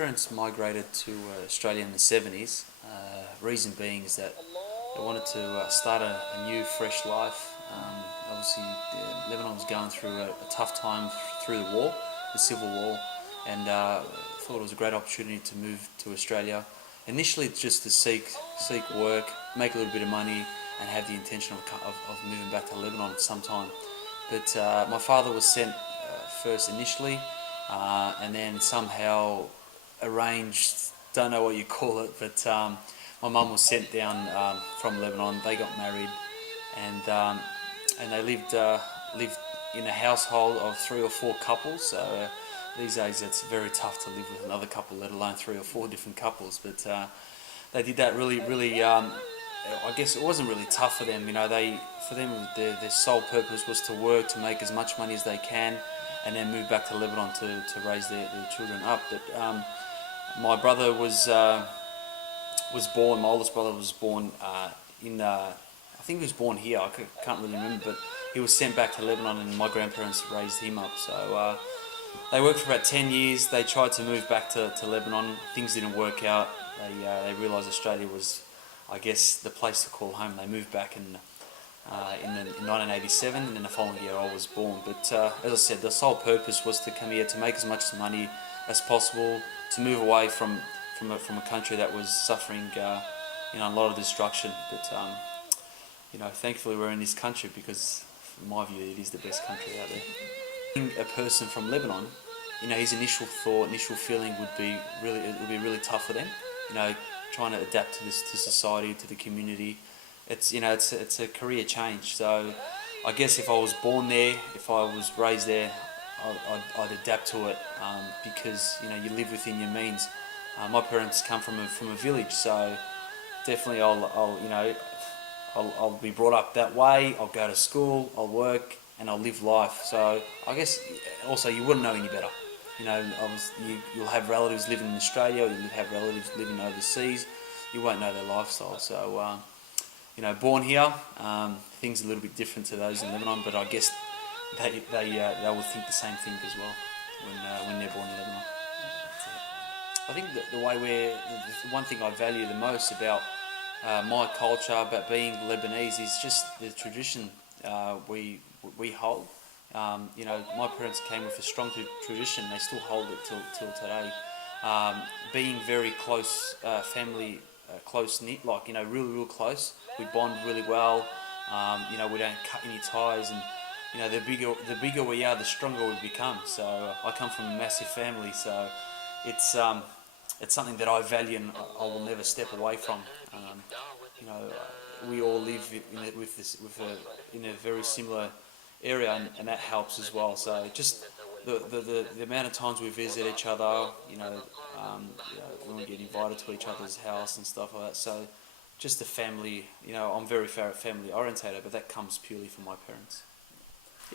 parents migrated to Australia in the 70s. Reason being is that they wanted to start a new, fresh life. Obviously, Lebanon was going through a tough time through the war, the civil war, and thought it was a great opportunity to move to Australia. Initially, just to seek work, make a little bit of money, and have the intention of moving back to Lebanon sometime. But my father was sent first initially, and then somehow arranged, don't know what you call it, but my mum was sent down from Lebanon. They got married, and they lived in a household of 3 or 4 couples. So these days it's very tough to live with another couple, let alone 3 or 4 different couples. But they did that really. I guess it wasn't really tough for them. You know, for them their sole purpose was to work, to make as much money as they can, and then move back to Lebanon to raise their children up. But my brother was born. My oldest brother was born in. I think he was born here. I can't really remember, but he was sent back to Lebanon, and my grandparents raised him up. So they worked for about 10 years. They tried to move back to Lebanon. Things didn't work out. They realised Australia was, I guess, the place to call home. They moved back in 1987, and then the following year I was born. But as I said, the sole purpose was to come here to make as much money as possible, to move away from a country that was suffering a lot of destruction. But thankfully we're in this country because, in my view, it is the best country out there. Being a person from Lebanon, his initial feeling would be really tough for them. Trying to adapt to society, to the community. It's a career change. So I guess if I was born there, if I was raised there, I'd adapt to it because you live within your means. My parents come from a village, so definitely I'll be brought up that way. I'll go to school, I'll work, and I'll live life. So I guess also you wouldn't know any better. You'll have relatives living in Australia, or you'll have relatives living overseas. You won't know their lifestyle. So, born here, things are a little bit different to those in Lebanon, but I guess they will think the same thing as well when they're born in Lebanon. I think that the one thing I value the most about my culture, about being Lebanese, is just the tradition we hold. My parents came with a strong tradition. They still hold it till today. Being very close family, close knit, real close. We bond really well. We don't cut any ties, and the bigger we are, the stronger we become. So I come from a massive family, so it's something that I value and I will never step away from. We all live in a very similar area, and that helps as well. So just the amount of times we visit each other, when we get invited to each other's house and stuff like that. So just the family, I'm very family orientated, but that comes purely from my parents.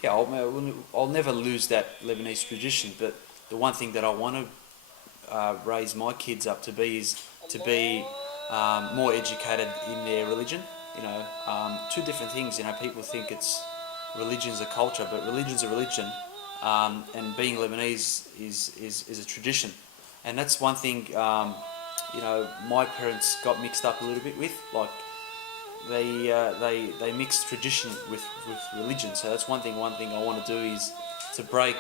Yeah, I'll never lose that Lebanese tradition, but the one thing that I want to raise my kids up to be is to be more educated in their religion. Two different things. People think religion's a culture, but religion's a religion, and being Lebanese is a tradition, and that's one thing. My parents got mixed up a little bit with, they mix tradition with religion. So that's one thing I want to do is to break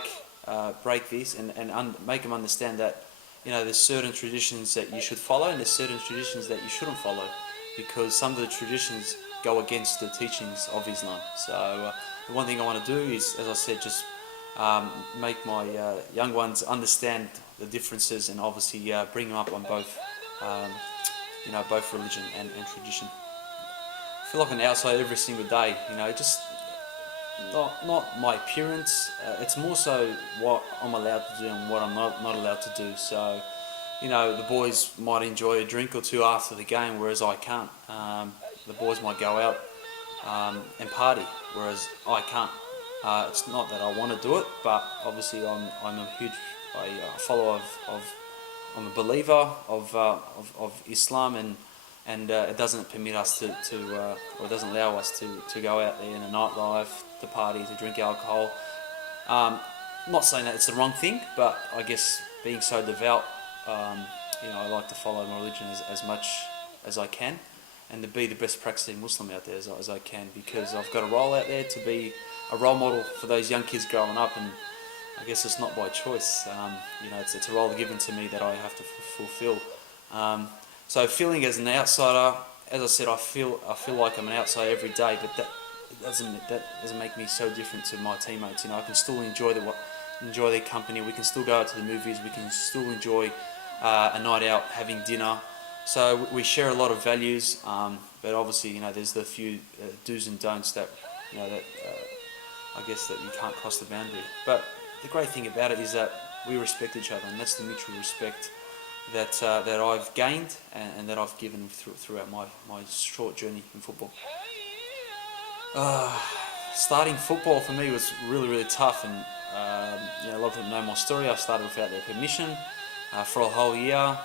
this and make them understand that there's certain traditions that you should follow and there's certain traditions that you shouldn't follow, because some of the traditions go against the teachings of Islam. So the one thing I want to do is, as I said, just make my young ones understand the differences, and obviously bring them up on both both religion and tradition. I feel like an outsider every single day, just not my appearance. It's more so what I'm allowed to do and what I'm not allowed to do. So, the boys might enjoy a drink or two after the game, whereas I can't. The boys might go out and party, whereas I can't. It's not that I want to do it, but obviously I'm a huge follower I'm a believer of Islam, and it doesn't permit us or it doesn't allow us to go out there in the nightlife, to party, to drink alcohol. I'm not saying that it's the wrong thing, but I guess being so devout, I like to follow my religion as much as I can, and to be the best practicing Muslim out there as I can, because I've got a role out there to be a role model for those young kids growing up, and I guess it's not by choice. It's a role given to me that I have to fulfill. So feeling as an outsider, as I said, I feel like I'm an outsider every day, but that doesn't make me so different to my teammates. I can still enjoy their company. We can still go out to the movies. We can still enjoy a night out, having dinner. So we share a lot of values, but obviously, there's the few do's and don'ts that, I guess that you can't cross the boundary. But the great thing about it is that we respect each other, and that's the mutual respect that I've gained and that I've given throughout my short journey in football. Starting football for me was really, really tough, and a lot of people know my story. I started without their permission for a whole year,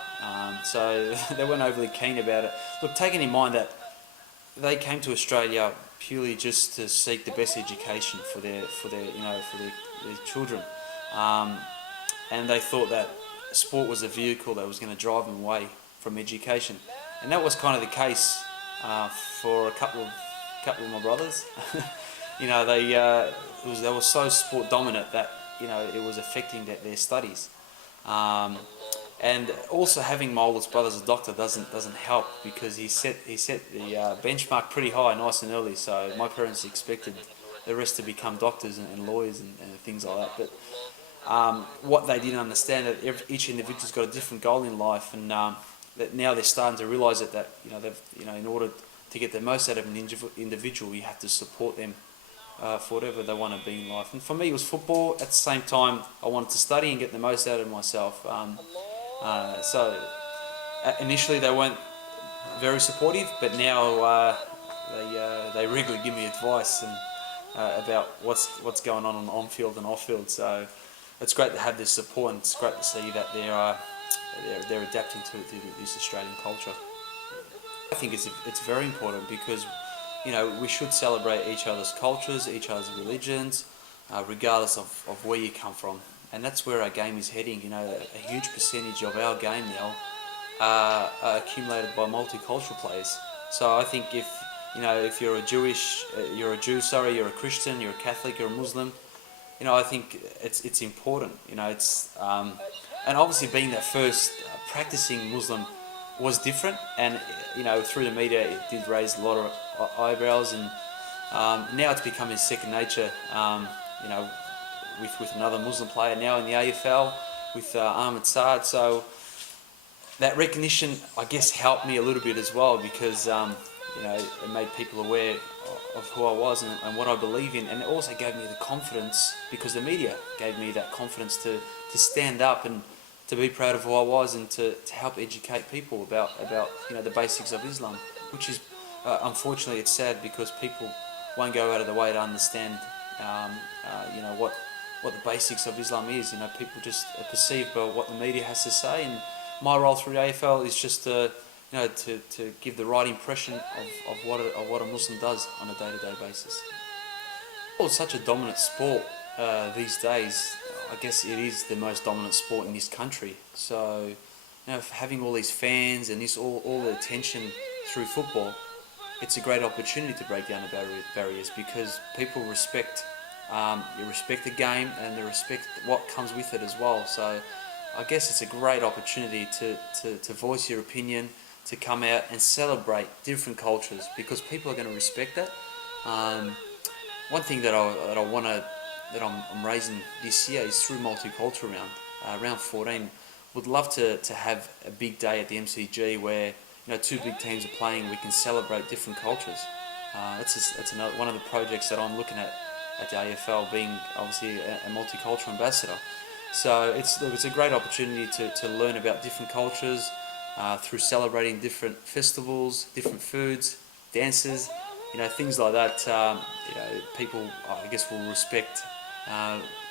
so they weren't overly keen about it. Look, taking in mind that they came to Australia purely just to seek the best education for their children, and they thought that sport was a vehicle that was going to drive them away from education, and that was kind of the case for a couple of my brothers. They were so sport dominant that it was affecting their studies. And also having my oldest brother as a doctor doesn't help, because he set the benchmark pretty high, nice and early. So my parents expected the rest to become doctors and lawyers and things like that. But what they didn't understand, that each individual's got a different goal in life, and that now they're starting to realise that in order to get the most out of an individual, you have to support them for whatever they want to be in life. And for me, it was football. At the same time, I wanted to study and get the most out of myself. So initially they weren't very supportive, but now they regularly give me advice and about what's going on field and off field. So it's great to have this support, and it's great to see that they're adapting to this Australian culture. I think it's very important, because we should celebrate each other's cultures, each other's religions, regardless of where you come from. And that's where our game is heading. A huge percentage of our game now are accumulated by multicultural players. So I think if you're a Jew, you're a Christian, you're a Catholic, you're a Muslim, I think it's important. And obviously being that first practicing Muslim was different, and through the media it did raise a lot of eyebrows, and now it's becoming second nature. With another Muslim player now in the AFL, with Ahmed Saad. So that recognition, I guess, helped me a little bit as well, because it made people aware of who I was and what I believe in, and it also gave me the confidence, because the media gave me that confidence to stand up and to be proud of who I was, and to help educate people about the basics of Islam, which is unfortunately, it's sad, because people won't go out of the way to understand what the basics of Islam is. People just are perceived by what the media has to say, and my role through the AFL is just to give the right impression of what a Muslim does on a day-to-day basis. Well, it's such a dominant sport these days. I guess it is the most dominant sport in this country. So, having all these fans and all the attention through football, it's a great opportunity to break down the barriers, because people respect the game, and they respect what comes with it as well. So I guess it's a great opportunity to voice your opinion, to come out and celebrate different cultures, because people are going to respect that. One thing that I'm raising this year is through multicultural round 14. Would love to have a big day at the MCG where two big teams are playing. We can celebrate different cultures. That's another one of the projects that I'm looking at the AFL, being obviously a multicultural ambassador. So it's a great opportunity to learn about different cultures through celebrating different festivals, different foods, dances, things like that. People, I guess, will respect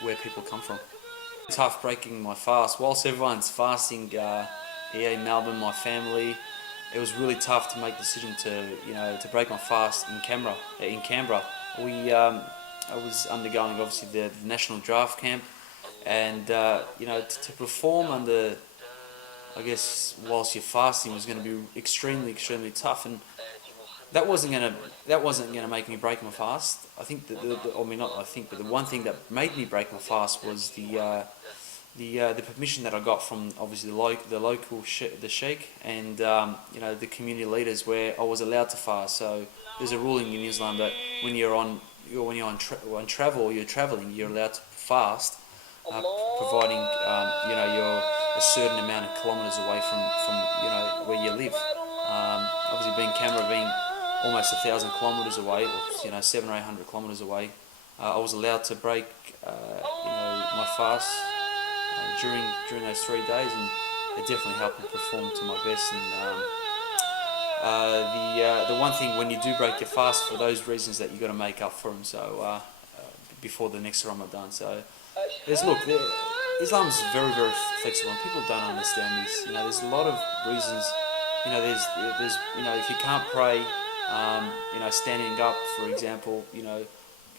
where people come from. It's tough breaking my fast. Whilst everyone's fasting here in Melbourne, my family, it was really tough to make the decision to break my fast in Canberra. I was undergoing obviously the national draft camp, and to perform under I guess whilst you're fasting was going to be extremely tough, and that wasn't gonna make me break my fast. I think that I mean not I think, but the one thing that made me break my fast was the permission that I got from obviously the local the sheikh and the community leaders, where I was allowed to fast. So there's a ruling in Islam that when you're on travel or you're traveling, you're allowed to fast, providing you're a certain amount of kilometres away from where you live. Obviously, being Canberra, being almost 1,000 kilometres away, or 700 or 800 kilometres away, I was allowed to break my fast during those 3 days, and it definitely helped me perform to my best. And the one thing when you do break your fast, for those reasons that you got to make up for them. So before the next Ramadan, so Islam's very flexible, and people don't understand this. There's a lot of reasons. There's if you can't pray, standing up, for example,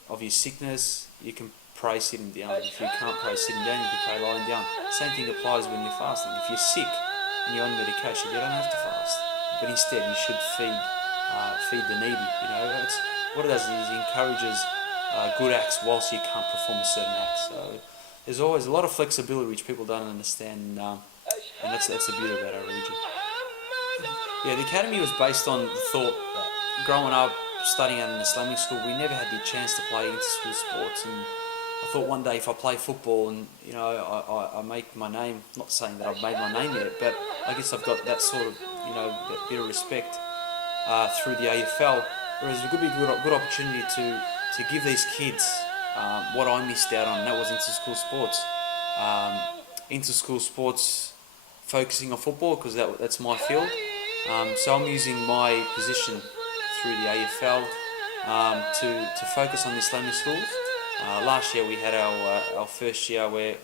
of your sickness, you can pray sitting down. If you can't pray sitting down, you can pray lying down. Same thing applies when you're fasting. If you're sick and you're on medication, you don't have to fast, but instead you should feed the needy. What it does is it encourages good acts whilst you can't perform a certain act. So there's always a lot of flexibility which people don't understand, and that's the beauty about our religion. Yeah, the academy was based on the thought that growing up, studying at an Islamic school, we never had the chance to play inter-school sports, and I thought one day if I play football and I make my name, not saying that I've made my name yet, but I guess I've got that sort of that bit of respect through the AFL, whereas it could be a good opportunity to give these kids what I missed out on, and that was inter-school sports. Inter-school sports focusing on football, because that's my field. So I'm using my position through the AFL to focus on the Islamic schools. Last year we had our first year where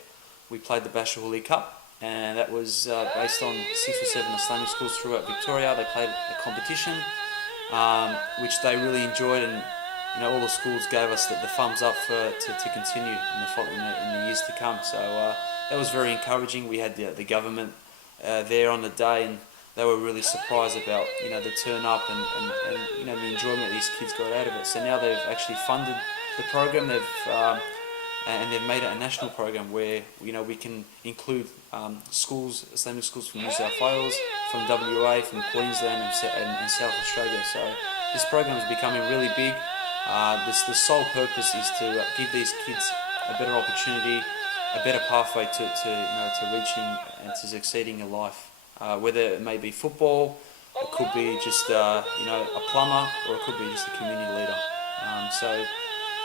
we played the Bashahuli Cup, and that was based on 6 or 7 Islamic schools throughout Victoria. They played a competition which they really enjoyed, and all the schools gave us the thumbs up to continue in the years to come. So that was very encouraging. We had the government there on the day, and they were really surprised about the turn up and the enjoyment these kids got out of it. So now they've actually funded the program. They've made it a national program where we can include schools, Islamic schools from New South Wales, from WA, from Queensland and South Australia. So this program is becoming really big. The sole purpose is to give these kids a better opportunity, a better pathway to reaching and to succeeding in life. Whether it may be football, it could be just a plumber, or it could be just a community leader. So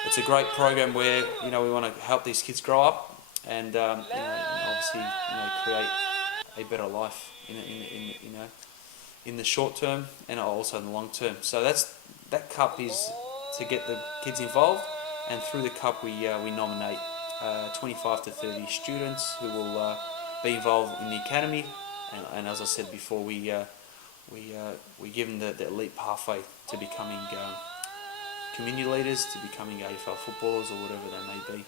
it's a great program where we want to help these kids grow up and obviously create a better life in the short term and also in the long term. So that cup is to get the kids involved, and through the cup we nominate 25 to 30 students who will be involved in the academy. And as I said before, we give them the elite pathway to becoming community leaders, to becoming AFL footballers, or whatever they may be.